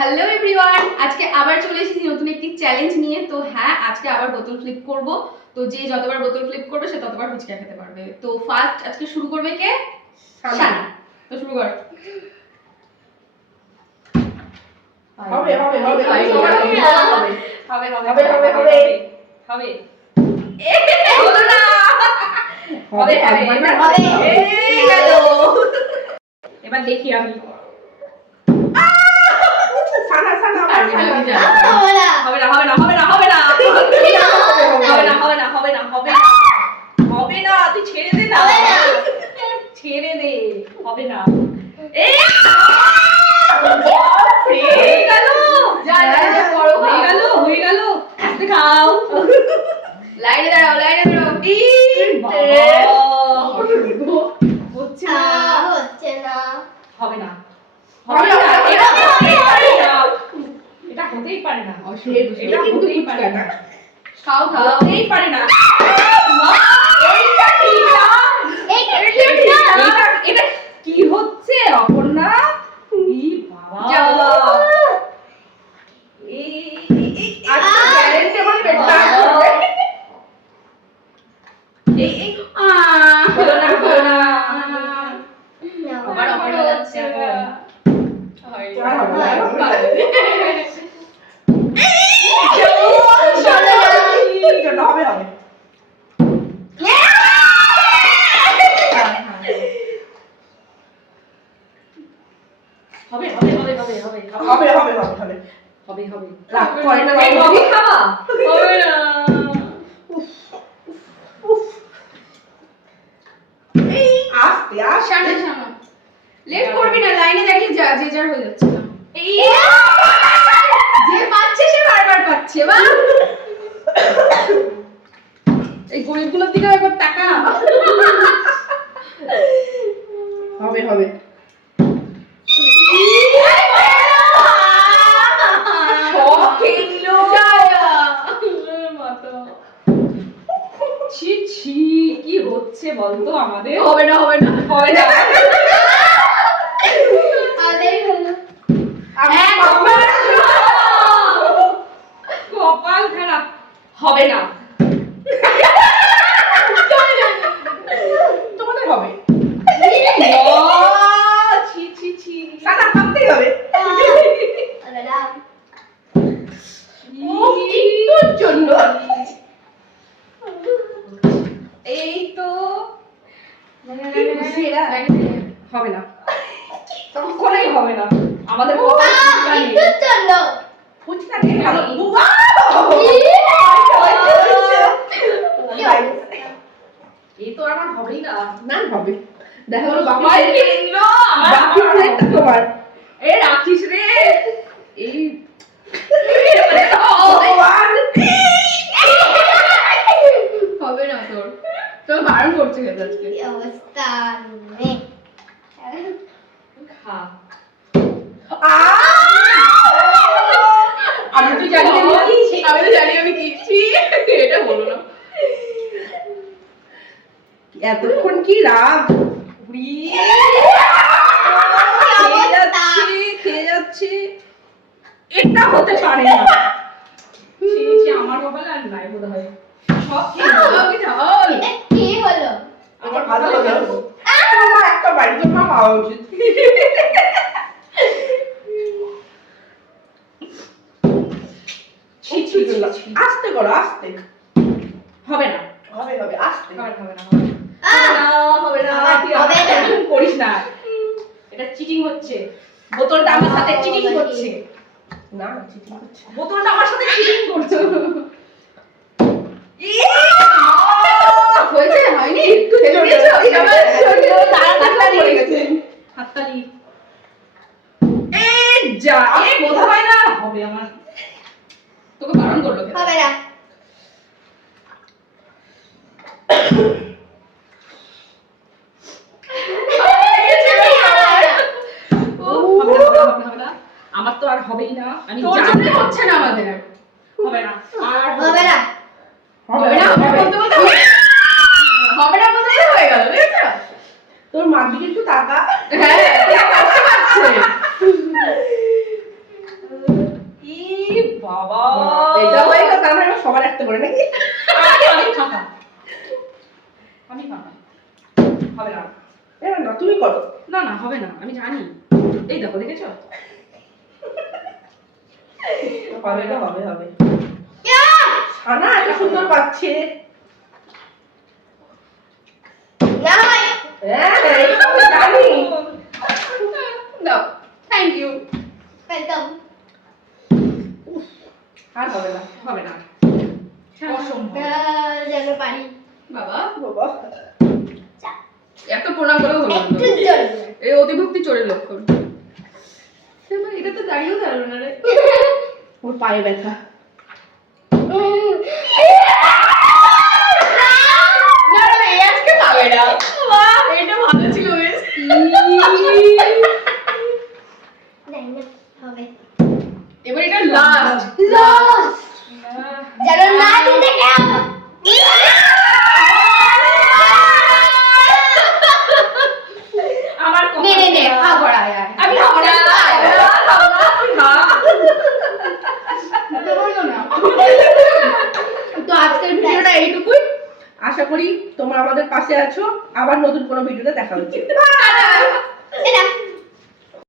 Hello everyone, আজকে আবার চলে এসেছি নতুন একটি চ্যালেঞ্জ নিয়ে। তো হ্যাঁ, আজকে আবার বোতল ফ্লিপ করব। তো যে যতবার বোতল ফ্লিপ করবে সে ততবার ফুচকা খেতে পারবে। তো ফার্স্ট আজকে শুরু করবে কে? শানি। তো শুরু কর। হবে হবে হবে হবে হবে হবে হবে হবে হলো না। হবে হবে এই গেল। এবার দেখি আমি। সানা সানা পারবি না, আমি জানি। হবে না। হবে না হবে না হবে না হবে না হবে না হবে না হবে না হবে না হবে না, তুই ছেড়ে দে না, ছেড়ে দে, হবে না। এই হয়ে গেল, যা যা যা করো, হয়ে গেল হয়ে গেল। আস্তে খাও, লাইনে দাঁড়াও লাইনে দাঁড়াও। হচ্ছে না হচ্ছে না। হবে না হবে না, এটা হতেই পারে না, এটা হতেই পারে না, এটা হতেই পারে না। খাও খাও, হতেই পারে না। এইটা ঠিক না, এইটা ঠিক না। এটা কি হচ্ছে অপর্ণা? ই বাবা, এই আজকে গ্যারেন্টি আমার পেটটা করবে। এই এই হলো না হলো না। আবার অপর্ণা যাচ্ছে। হবে হবে হবে হবে হবে হবে হবে হবে হবে হবে হবে হবে হবে। রাগ করে না এই কবে খাবা? হবে না। এই আস্তে আস্তে সামনে সামনে লেট করবি না, লাইনে দাঁড়িয়ে যা, যে যার হয়ে যাচ্ছে না। এই যে পাচ্ছে সে বারবার পাচ্ছে বা এই গরিবগুলোর দিকে একবার তাকা। হবে হবে সব খেয়ে নিল। ছি ছি, কি হচ্ছে বলতো আমাদের? হবে না হবে না হবে না। আমাদের হলো। কপাল খারাপ, হবে না। তোমাদের হবে ছি ছি ছি, সানা ভাবতেই হবে হবে না। একটুর জন্য এই তো কি খুশি এরা। হবে না, কখনোই হবে না। আমাদের কপাল ফুচকা নেই। একটুর জন্য। ফুচকা দিয়ে ভালো বুবা এই তো আমার হবেই না। না হবে দেখা গেল সবাই খেয়ে নিল, আমার বাকি প্লেটটা তোমার এই রাখিস রে। এই ভগবান হবে না, তোর তোর বারণ করছে খেতে আজকে। কি অবস্থা রে। খা। আমি তো জানি না কি আমি তো জানি আমি কিছি, এটা বলো না। এতক্ষণ কি রাগ খেয়ে যাচ্ছি খেয়ে যাচ্ছি, এটা হতে পারে না। আমার মোবাইল আর নাই বোধ হয়, সব খেয়ে ঝাল। এটা কি হলো? আমার ভালো লাগে আমার একটা বাড়িতে পাওয়া উচিত ছি ছি ছি ছি। আস্তে করো আস্তে হবে না হবে হবে আস্তে হবে না হবে না হবে না হবে না, তুই হবে না। cheating করিস না, এটা চিটিং হচ্ছে। বোতলটা আমার সাথে চিটিং করছে, না চিঠি হচ্ছে বোতলটা আমার সাথে চিটিং করছে। হয়েছে হয়নি? দেখেছো? সবার শরীরে হাততালি পড়ে গেছে। হাততালি। এই যা, এই বোধ হয় না হবে আমার। তোকে বারণ করলো কেন? হবে না। আমার তো আর হবেই না, আমি তোর জানি জন্যই হচ্ছে না আমাদের আর। হবে না আর হবে না। হবে না হবে বলতে বলতে হবে না বলতে বলতে হয়ে গেল, দেখেছো? তোর মার দিকে একটু তাকা হ্যাঁ, এটা কষ্ট পাচ্ছে। বাবা এটা হয়ে গেল, তার মানে এবার সবার একটা করে নাকি? আমি ফাঁকা হবে না এবার না, তুমি করো। না না হবে না, আমি জানি। এই দেখো, দেখেছো? হবে না, হবে হবে। সানা এত সুন্দর পাচ্ছে। না হয়। হ্যাঁ, এটা আমি জানি। দাও, থ্যাংক ইউ। ওয়েলকাম। আর হবে না। হবে না, অসম্ভব। যেন পারি। বাবা বাবা, এত প্রণাম করেও হলো না। একটু জল। এই অতিভক্তি চোরের লক্ষণ। এটা তো দাঁড়িয়েও দাঁড়ালো না রে। ওর পায়ে ব্যথা। না না, এই আজকে পাবে না। বাহ, এটা ভালো ছিল বেশ। নাই না, হবে। এবার এটা লাস্ট। লস। যেন না দিতে কেউ। আমার নে নে নে, খা করা यार। আমি খাবো না। খাবো না, তুই খা। তো আজকের ভিডিওটা এইটুকুই। আশা করি তোমরা আমাদের পাশে আছো। আবার নতুন কোনো ভিডিওতে দেখা হচ্ছে। এটা